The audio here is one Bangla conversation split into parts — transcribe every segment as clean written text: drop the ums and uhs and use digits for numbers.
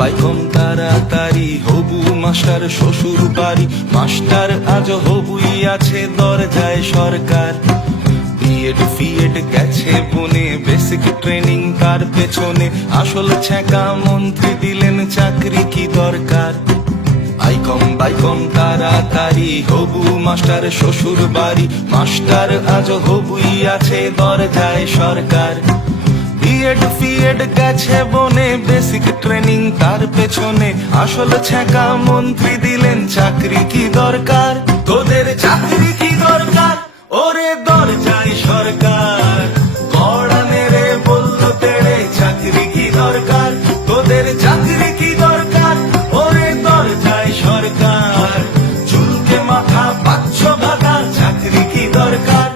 বাইকম তাড়াতাড়ি হবু মাস্টার শ্বশুর বাড়ি, মাস্টার আজ হবুই আছে দরজায় সরকার। বিএড ফিএড গেছে বনে, বেসিক ট্রেনিং তার পেছনে, আসল ছ্যাঁকা মন্ত্রী দিলেন চাকরি কি দরকার। বাইকম তাড়াতাড়ি হবু মাস্টার শ্বশুর বাড়ি, মাস্টার আজ হবুই আছে দরজায় সরকার। বিএড ফিএড গেছে বনে, বেসিক ট্রেনিং তার পেছনে, আসল ছ্যাঁকা মন্ত্রী দিলেন চাকরি কি দরকার। তোদের চাকরি কি দরকার ওরে দরজায় সরকার, কড়া মেরে বলল তেড়ে চাকরি কি দরকার। তোদের চাকরি কি দরকার ওরে দরজায় সরকার, চুলকে মাথা পাচ্ছ ভাতা চাকরি কি দরকার।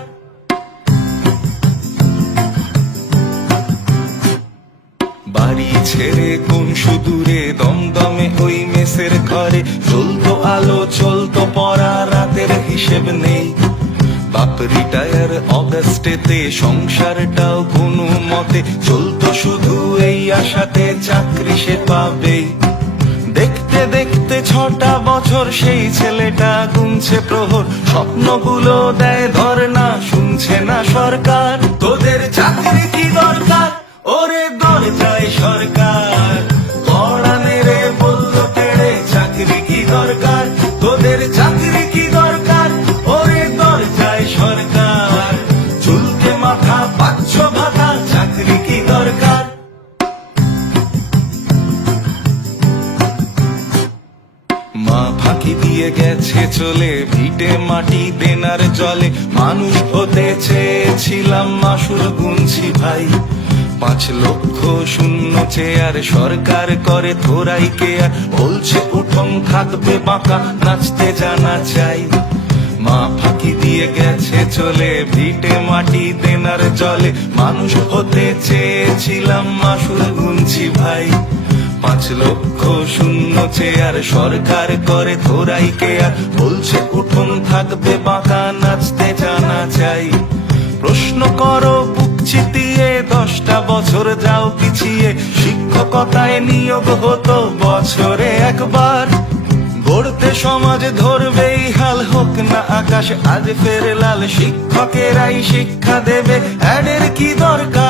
বাড়ি ছেড়ে কোন সুদূরে দমদমে ওই মেসের ঘরে, চলতো আলো চলতো পড়া রাতের হিসেব নেই। বাপ রিটায়ার অগাস্টেতে, সংসারটাও কোনো মতে চলতো শুধু এই আশাতে চাকরি সে পাবেই। দেখতে দেখতে 6টা বছর সেই ছেলেটা গুনছে প্রহর, স্বপ্নগুলো দেয় ধর্ণা শুনছে না সরকার। তোদের চাকরি কি দরকার ওরে দরজায় সরকার, কড়া মেরে বলল তেড়ে চাকরি কি দরকার। তোদের চাকরি কি দরকার ওরে দরজায় সরকার, চুলকে মাথা পাচ্ছ ভাতা চাকরি কি দরকার। মা ফাঁকি দিয়ে গেছে চলে, ভিটে মাটি দেনার জলে, মানুষ হতে চেয়েছিলাম মাসুল গুনছি ভাই। 5 লক্ষ শূন্য চেয়ার সরকার করে থোড়াই কেয়ার, বলছে উঠোন থাকবে বাঁকা নাচতে জানা চাই। মা ফাঁকি দিয়ে গেছে চলে, ভিটে মাটি দেনার জলে, মানুষ হতে চেয়েছিলাম মাসুল গুনছি ভাই। 5 লক্ষ শূন্য চেয়ার সরকার করে থোড়াই কেয়ার, বলছে উঠোন থাকবে বাঁকা নাচতে জানা চাই। প্রশ্ন করো বুক চিতিয়ে, 10টা বছর যাও পিছিয়ে, শিক্ষকতায় নিয়োগ হতো বছরে একবার। গড়তে সমাজ ধরবেই হাল, হোক না আকাশ আজ ফের লাল, শিক্ষকেরাই শিক্ষা দেবে অ্যাডের কি দরকার।